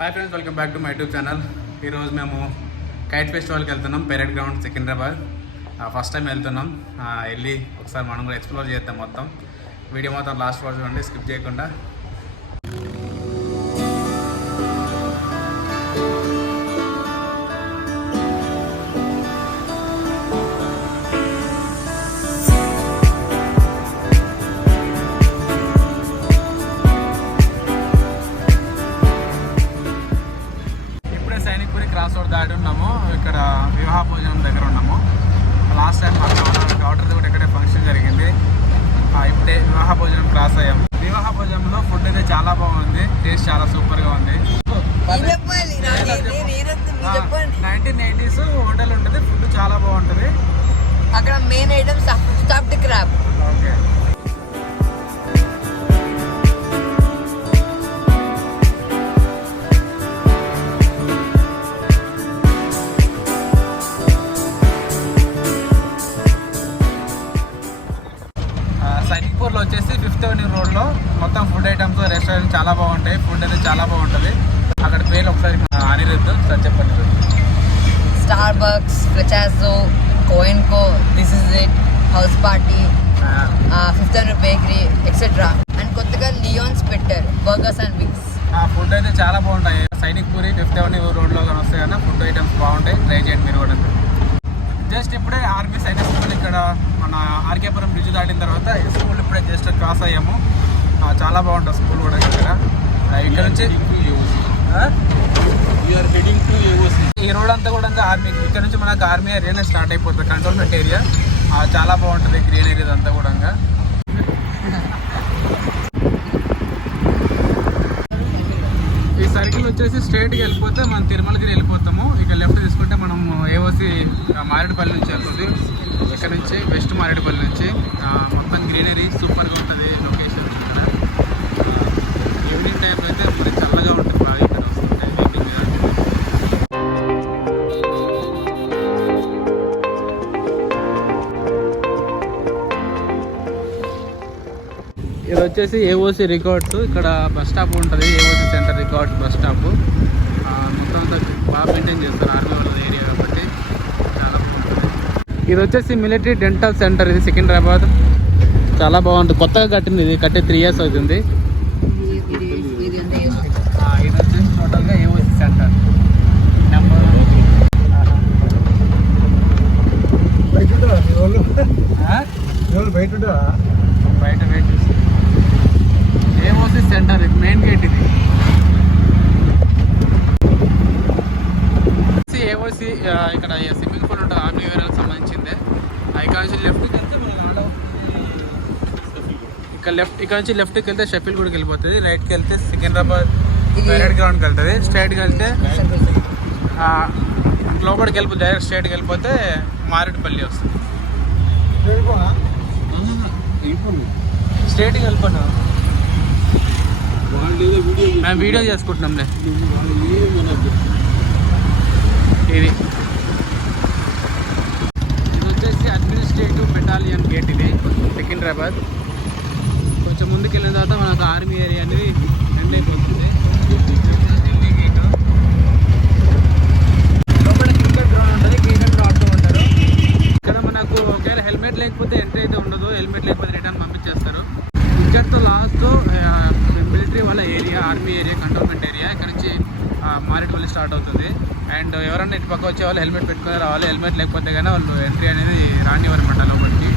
Hi friends, welcome back to my YouTube channel. ఈరోజు మేము kite ఫెస్టివల్కి వెళ్తున్నాం. Parade ground Secunderabad. First time వెళ్తున్నాం. వెళ్ళి ఒకసారి మనం కూడా ఎక్స్ప్లోర్ చేద్దాం. మొత్తం వీడియో మొత్తం లాస్ట్ వరకు చూడండి, స్కిప్ చేయకుండా. క్రాస్ రోడ్ దాటి ఉన్నాము. ఇక్కడ వివాహ భోజనం దగ్గర ఉన్నాము. లాస్ట్ టైం మా డాక్టర్ది కూడా ఇక్కడే ఫంక్షన్ జరిగింది. ఇప్పుడే వివాహ భోజనం క్రాస్ అయ్యాము. వివాహ భోజనంలో ఫుడ్ అయితే చాలా బాగుంది. టేస్ట్ చాలా సూపర్గా ఉంది. 1980s హోటల్ ఉంటుంది. ఫుడ్ చాలా బాగుంటుంది. అక్కడ main item stuffed crab. Okay, సైనిక్పూర్లో వచ్చేసి 5th Avenue రోడ్లో మొత్తం ఫుడ్ ఐటమ్స్, రెస్టారెంట్ చాలా బాగుంటాయి. ఫుడ్ అయితే చాలా బాగుంటుంది. అక్కడ పేర్లు ఒకసారి అనిరుద్ధ్ సార్ చెప్పండి. స్టార్బక్స్, ఫ్లెచాజో, కోయిన్కో, this is it, house party, 5th Avenue bakery etcetera. And కొత్తగా లియోన్స్ పెట్టారు, బర్గర్స్ అండ్ వింగ్స్. ఫుడ్ అయితే చాలా బాగుంటాయి. సైనిక్పూరి 5th Avenue రోడ్లో కానీ వస్తాయి కదా, ఫుడ్ ఐటమ్స్ బాగుంటాయి. ట్రై చేయండి మీరు కూడా. జస్ట్ ఇప్పుడే ఆర్మీ సైనిక్ స్కూల్, ఇక్కడ మన ఆర్కేపురం బ్రిడ్జ్ దాటిన తర్వాత స్కూల్ ఇప్పుడే జస్ట్ క్రాస్ అయ్యాము. చాలా బాగుంటుంది స్కూల్ కూడా. ఇక్కడ నుంచి ఈ రోడ్ అంతా కూడా ఆర్మీ. ఇక్కడ నుంచి మనకు ఆర్మీ ఏరియానే స్టార్ట్ అయిపోతుంది, కంటోన్మెంట్ ఏరియా. చాలా బాగుంటుంది గ్రీన్ ఏరియా అంతా కూడా. ఈ సర్కిల్ వచ్చేసి స్ట్రైట్కి వెళ్ళిపోతే మనం తిరుమలగిరి వెళ్ళిపోతాము. ఇక లెఫ్ట్ తీసుకుంటే మనం ఏఓసి మారేడుపల్లి నుంచి వెళ్తుంది. ఇక్కడ నుంచి వెస్ట్ మారేడుపల్లి నుంచి మొత్తం గ్రీనరీ సూపర్గా ఉంటుంది. లొకేషన్ ఇక్కడ ఈవినింగ్ టైం అయితే మరి చల్లగా ఉంటుంది బాగా ఇక్కడ వస్తుంటే. ఇది వచ్చేసి ఏఓసి రికార్డ్స్. ఇక్కడ బస్ స్టాప్ ఉంటుంది, AOC centre records bus stop. మొత్తం అంతా బాగా మెయింటైన్ చేస్తారు ఆర్మీ వాళ్ళ ఏరియా కాబట్టి చాలా బాగుంటుంది. ఇది వచ్చేసి మిలిటరీ డెంటల్ సెంటర్. ఇది సికింద్రాబాద్. చాలా బాగుంటుంది. కొత్తగా కట్టింది. ఇది కట్టి 3 years అవుతుంది. ఇది వచ్చేసి టోటల్గా ఏఓసి సెంటర్ నెంబర్. బయట వెయిట్ చేసి ఏఓసి సెంటర్. ఇది మెయిన్ గేట్. ఇది ఏఓసి. ఇక్కడ స్విమ్మింగ్ పూల్ ఉంటుంది, ఆర్మీ వేరాలకు సంబంధించిందే. ఇక్కడ నుంచి లెఫ్ట్కి వెళ్తే మనకు ఇక్కడ నుంచి లెఫ్ట్కి వెళ్తే షెఫిల్ గూడకి వెళ్ళిపోతుంది. రైట్కి వెళ్తే సికింద్రాబాద్ పెరేడ్ గ్రౌండ్కి వెళ్తుంది. స్ట్రైట్కి వెళ్తే లోపలికి వెళ్ళిపోతే డైరెక్ట్ స్ట్రైట్కి వెళ్ళిపోతే మారేడుపల్లి వస్తుంది. స్ట్రైట్కి వెళ్ళిపోయినా మేము వీడియో చేసుకుంటున్నాంలే. ఇది వచ్చేసి అడ్మినిస్ట్రేటివ్ బెటాలియన్ గేట్. ఇది సికింద్రాబాద్. కొంచెం ముందుకు వెళ్ళిన తర్వాత మనకు ఆర్మీ ఏరియా అనేది ఎండ్ అయిపోతుంది. ఢిల్లీ గేట్ లోపల క్రికెట్ గ్రౌండ్ ఉంటుంది. క్రికెట్ ఆడుతూ ఉంటారు. ఇక్కడ మనకు ఒకవేళ హెల్మెట్ లేకపోతే ఎంట్రీ అయితే ఉండదు. హెల్మెట్ లేకపోతే రిటర్న్ పంపించేస్తారు. ఇక్కడతో లాస్ట్ మిలిటరీ వాళ్ళ area, army area, cantonment area. ఇక్కడ నుంచి మారేడుపల్లి స్టార్ట్ అవుతుంది. అండ్ ఎవరన్నా ఇటు పక్క వచ్చే వాళ్ళు హెల్మెట్ పెట్టుకుని రావాలి. హెల్మెట్ లేకపోతే కానీ వాళ్ళు ఎంట్రీ అనేది రానివ్వరు అన్నమాట లోపలికి.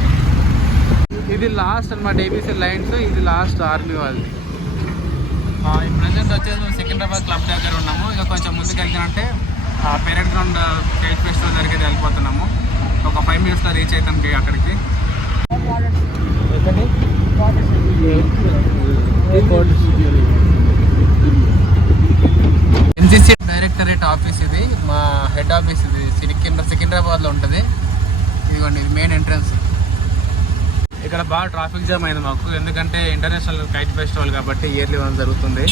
ఇది లాస్ట్ అనమాట ఏబీసీ లైన్స్. ఇది లాస్ట్ ఆర్మీ వాళ్ళది. ఈ ప్రజెంట్ వచ్చేసి మేము సికింద్రాబాద్ క్లబ్ దగ్గర ఉన్నాము. ఇక కొంచెం ముందుకు వెళ్తానంటే పెరేడ్ గ్రౌండ్ కైట్ ఫెస్టివల్ దగ్గరికి వెళ్ళిపోతున్నాము. ఒక 5 minutesలో రీచ్ అవుతాం అక్కడికి. NCC directorate office. ఇది మా హెడ్ ఆఫీస్. ఇది సికింద్రాబాద్లో ఉంటుంది. ఇదిగోండి, ఇది మెయిన్ ఎంట్రన్స్. ఇక్కడ బాగా ట్రాఫిక్ జామ్ అయింది మాకు. ఎందుకంటే ఇంటర్నేషనల్ కైట్ ఫెస్టివల్ కాబట్టి ఇయర్లీ వన్స్ జరుగుతుంది.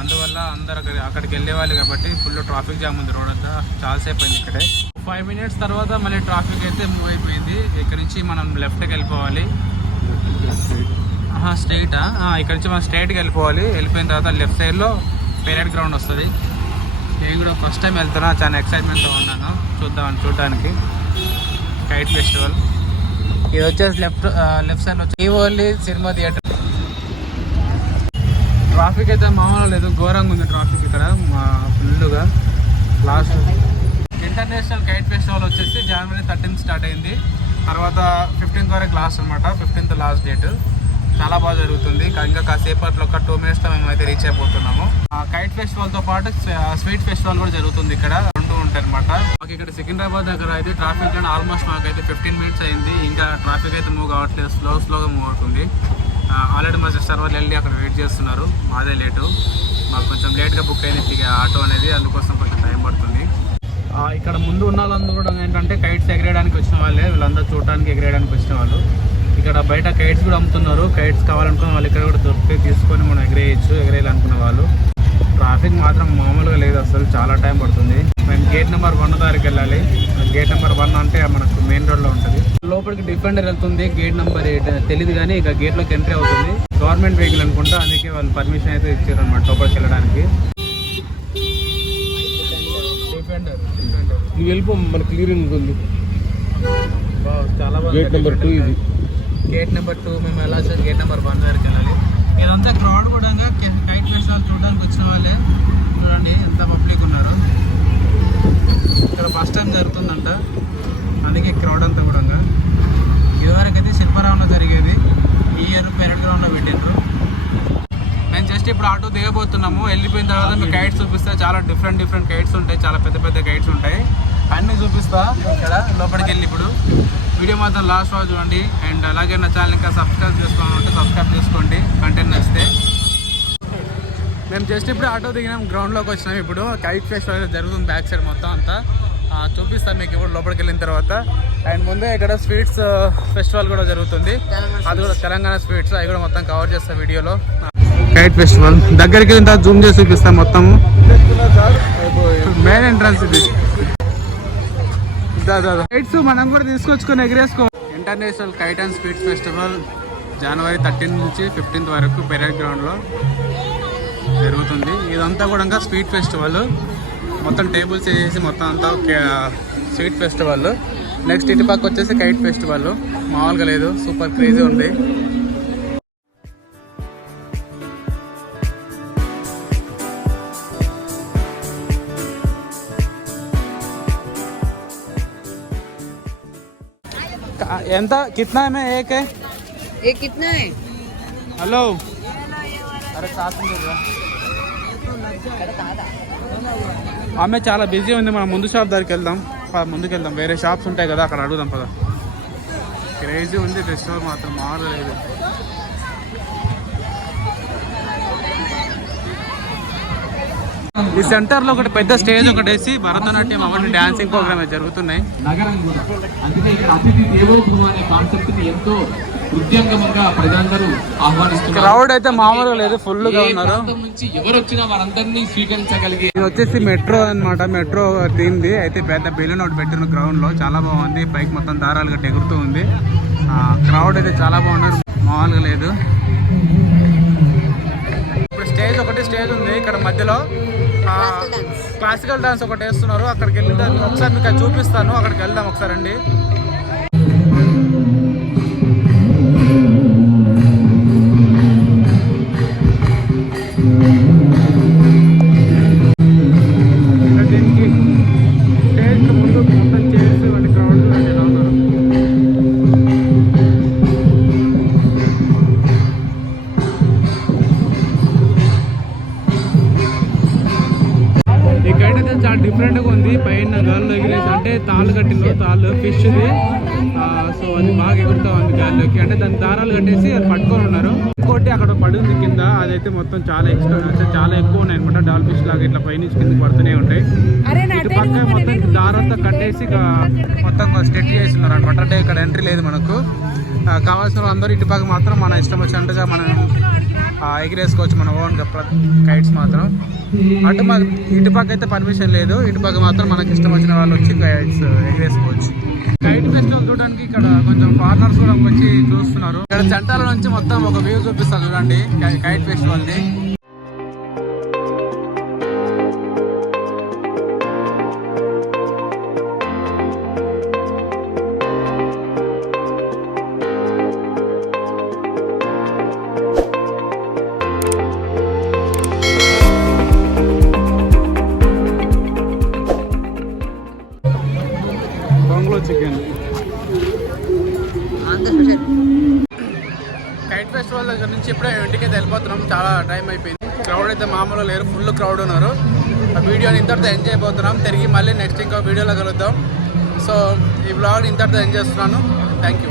అందువల్ల అందరు అక్కడికి వెళ్ళే వాళ్ళు కాబట్టి ఫుల్ ట్రాఫిక్ జామ్ ఉంది. రోడ్ అంతా చాలాసేపు అయింది ఇక్కడే. 5 minutes తర్వాత మళ్ళీ ట్రాఫిక్ అయితే మూవ్ అయిపోయింది. ఇక్కడ నుంచి మనం లెఫ్ట్కి వెళ్ళిపోవాలి. స్ట్రైటా? ఇక్కడ నుంచి మనం స్ట్రైట్కి వెళ్ళిపోవాలి. వెళ్ళిపోయిన తర్వాత లెఫ్ట్ సైడ్లో పేరెడ్ గ్రౌండ్ వస్తుంది. నేను కూడా ఫస్ట్ టైం వెళ్తున్నా, చాలా ఎక్సైట్మెంట్తో ఉన్నాను చూడడానికి కైట్ ఫెస్టివల్. ఇది వచ్చేసి లెఫ్ట్ సైడ్ వచ్చి ఓన్లీ సినిమా థియేటర్. ట్రాఫిక్ అయితే మామూలు లేదు, ఘోరంగా ఉంది ట్రాఫిక్ ఇక్కడ ఫుల్గా. లాస్ట్ ఇంటర్నేషనల్ కైట్ ఫెస్టివల్ వచ్చేసి జనవరి 13 స్టార్ట్ అయింది, తర్వాత 15th వరకు లాస్ట్ అనమాట. 15th last date. చాలా బాగా జరుగుతుంది. ఇంకా కాసేపట్లో ఒక 2 minutesలో మేము అయితే రీచ్ అయిపోతున్నాము. కైట్ ఫెస్టివల్తో పాటు స్వీట్ ఫెస్టివల్ కూడా జరుగుతుంది ఇక్కడ, రెండు ఉంటాయి అనమాట. మాకు ఇక్కడ సికింద్రాబాద్ దగ్గర అయితే ట్రాఫిక్ కానీ ఆల్మోస్ట్ మాకైతే 15 minutes అయింది. ఇంకా ట్రాఫిక్ అయితే మూవ్ కావట్లేదు, స్లోగా మూవ్ అవుతుంది. ఆల్రెడీ మా సిస్టర్ వాళ్ళు వెళ్ళి అక్కడ వెయిట్ చేస్తున్నారు. మాదే లేటు, మాకు కొంచెం లేట్గా బుక్ అయింది ఆటో అనేది, అందుకోసం కొంచెం టైం పడుతుంది. ఇక్కడ ముందు ఉన్న వాళ్ళందరూ కూడా ఏంటంటే కైట్స్ ఎగరేయడానికి వచ్చిన వాళ్ళే, వీళ్ళందరూ చూడడానికి ఎగరేయడానికి వచ్చిన వాళ్ళు. ఇక్కడ బయట కైట్స్ కూడా అమ్ముతున్నారు. కైట్స్ కావాలనుకున్న వాళ్ళు ఇక్కడ కూడా దొరికితే తీసుకొని మనం ఎగరేయాలనుకున్న వాళ్ళు. ట్రాఫిక్ మాత్రం మామూలుగా లేదు అసలు, చాలా టైం పడుతుంది. మేము గేట్ నెంబర్ 1 దగ్గరికి వెళ్ళాలి. గేట్ నెంబర్ 1 అంటే మనకు మెయిన్ రోడ్లో ఉంటుంది. లోపలికి డిఫెండర్ వెళ్తుంది, గేట్ నెంబర్ 8 తెలియదు కానీ ఇక గేట్లోకి ఎంట్రీ అవుతుంది. గవర్నమెంట్ వెహికల్ అనుకుంటా, అందుకే వాళ్ళు పర్మిషన్ అయితే ఇచ్చారు అనమాట లోపలికి వెళ్ళడానికి. డిఫెండర్ నువ్వు వెళ్ళిపో, మన క్లియరింగ్ ఉంది. చాలా బాగా గేట్ నెంబర్ 2 ఇది. గేట్ నెంబర్ 2 మేము వెళ్ళాల్సి గేట్ నెంబర్ 1 దగ్గరికి వెళ్ళాలి. ఇదంతా క్రౌడ్ కూడా కైట్ ఫెస్టివల్ చూడడానికి వచ్చిన వాళ్ళే. చూడండి ఎంత పబ్లిక్ ఉన్నారు. ఇక్కడ ఫస్ట్ టైం జరుగుతుందంట, అందుకే క్రౌడ్ అంతా కూడా. ఇదివరకు అయితే శిల్పారామంలో జరిగేది, ఈ ఇయర్ పెరడ్ గ్రౌండ్లో పెట్టారు. మేము జస్ట్ ఇప్పుడు ఆటో దిగబోతున్నాము. వెళ్ళిపోయిన తర్వాత మీకు కైట్స్ చూపిస్తే చాలా డిఫరెంట్ కైట్స్ ఉంటాయి, చాలా పెద్ద కైట్స్ ఉంటాయి. అన్నీ చూపిస్తా ఇక్కడ లోపలికి వెళ్ళి. ఇప్పుడు వీడియో మాత్రం లాస్ట్ రోజు చూడండి. అండ్ అలాగే నా ఛానల్ ఇంకా సబ్స్క్రైబ్ చేసుకోవాలంటే సబ్స్క్రైబ్ చేసుకోండి, కంటెంట్ నచ్చితే. మేము జస్ట్ ఇప్పుడు ఆటో దిగినాం, గ్రౌండ్లోకి వచ్చినాం. ఇప్పుడు కైట్ ఫెస్టివల్ జరుగుతుంది బ్యాక్ సైడ్ మొత్తం అంతా చూపిస్తాను మీకు ఇప్పుడు లోపలికి వెళ్ళిన తర్వాత. అండ్ ముందే ఇక్కడ స్వీట్స్ ఫెస్టివల్ కూడా జరుగుతుంది, అది కూడా తెలంగాణ స్వీట్స్, అవి కూడా మొత్తం కవర్ చేస్తాను వీడియోలో. కైట్ ఫెస్టివల్ దగ్గరికి వెళ్ళిన తర్వాత జూమ్ చేసి చూపిస్తాం మొత్తం. మెయిన్ ఎంట్రన్స్ ఇది. కైట్స్ మనం కూడా తీసుకొచ్చుకొని ఎగరేసుకో. International kite and sweets festival జనవరి 13 నుంచి 15th వరకు పెరేడ్ గ్రౌండ్లో జరుగుతుంది. ఇదంతా కూడా స్వీట్ ఫెస్టివల్, మొత్తం టేబుల్స్ వేసేసి మొత్తం అంతా స్వీట్ ఫెస్టివల్. నెక్స్ట్ ఇటు పక్క వచ్చేసి కైట్ ఫెస్టివల్. మామూలుగా లేదు, సూపర్ క్రేజీ ఉంది. ఎంత కిतना है एक है ये कितना है? हेलो अरे साथ में ఆమె చాలా బిజీ ఉంది. మనం ముందు షాప్ దగ్గరికి వెళ్దాం, ముందుకెళ్దాం. వేరే షాప్స్ ఉంటాయి కదా, అక్కడ అడుగుదాం పద. క్రేజీ ఉంది ఫెస్టివల్ మాత్రం, మామూలు లేదు. ఈ సెంటర్ లో ఒకటి పెద్ద స్టేజ్ ఒకటి వేసి భరతనాట్యం అవన్నీ డాన్సింగ్ ప్రోగ్రామ్ జరుగుతున్నాయి. నగరం కూడా అందుకే ఇక్కడ అతిథి దేవో భవ అనే కాన్సెప్ట్ ని ఎంతో ఉద్యంగమంగా ప్రజలందరూ ఆహ్వానిస్తున్నారు. క్రౌడ్ అయితే మామూలుగా లేదు, ఫుల్ గా ఉన్నారు. నుంచి ఎవరు వచ్చినా వారందరినీ స్వీకరించగలిగే. ఇది వచ్చేసి మెట్రో అన్నమాట, మెట్రో దీనిది. అయితే పెద్ద బెలూన్ ఒకటి పెట్టిన గ్రౌండ్ లో, చాలా బాగుంది. పైకి మొత్తం దారాలు గట్టి ఎగురుతూ ఉంది. క్రౌడ్ అయితే చాలా బాగున్నారు, మామూలుగా లేదు. ఇప్పుడు స్టేజ్ ఉంది ఇక్కడ మధ్యలో. క్లాసికల్ డాన్స్ ఒకటి వేస్తున్నారు. అక్కడికి వెళ్ళి ఒకసారి మీకు అది చూపిస్తాను, అక్కడికి వెళ్దాం ఒకసారి అండి. దీనికి స్టేజ్ ముందు మొత్తం చేసి క్రౌడ్ ఎలా ఉన్నారు. ఈ గైడ్ అయితే చాలా డిఫరెంట్గా ఉంది. పైన గాల్లో ఎగిరేసి, అంటే తాళ్ళు కట్టిన తాళ్ళు ఫిష్ది. సో అది బాగా ఎగురుతా ఉంది గాల్లోకి, అంటే దాని దారాలు కట్టేసి అది పట్టుకొని ఉన్నారు. ఇంకోటి అక్కడ పడి ఉంది కింద, అదైతే మొత్తం చాలా చాలా ఎక్కువ ఉన్నాయి అనమాట. డాల్ ఫిష్ లాగా ఇట్లా పైనుంచి కిందకి పడుతూనే ఉంటాయి. ఇటు పక్క మొత్తం దారంతా కట్టేసి మొత్తం స్టెట్ చేసి ఉన్నారు అనమాట. అంటే ఇక్కడ ఎంట్రీ లేదు మనకు. కావాల్సిన అందరూ ఇటు పక్క మాత్రం మన ఇష్టం వచ్చినట్టుగా మనం ఎగిరేసుకోవచ్చు, మన ఓన్ కైట్స్ మాత్రం. అటు ఇటు పక్క అయితే పర్మిషన్ లేదు, ఇటు పక్క మాత్రం మనకి ఇష్టం వచ్చిన వాళ్ళు వచ్చి కైట్స్ ఎగిరేసుకోవచ్చు. కైట్ ఫెస్టివల్ చూడడానికి ఇక్కడ కొంచెం ఫారినర్స్ కూడా వచ్చి చూస్తున్నారు. ఇక్కడ సెంటర్ నుంచి మొత్తం ఒక వ్యూ చూపిస్తారు చూడండి కైట్ ఫెస్టివల్ ని. Bungalow chicken. Andhra special. Kite festival దగ్గర నుంచి ఇప్పుడే ఇంటికి అయితే వెళ్ళిపోతున్నాం. చాలా టైం అయిపోయింది. క్రౌడ్ అయితే మామూలు లేరు, ఫుల్ క్రౌడ్ ఉన్నారు. ఆ వీడియోని ఇంతటితో ఎంజాయ్ అయిపోతున్నాం. తిరిగి మళ్ళీ నెక్స్ట్ ఇంకో వీడియోలో కలుద్దాం. సో ఈ బ్లాగ్ ఇంతటితో ఎంజాయ్ చేస్తున్నాను. Thank you.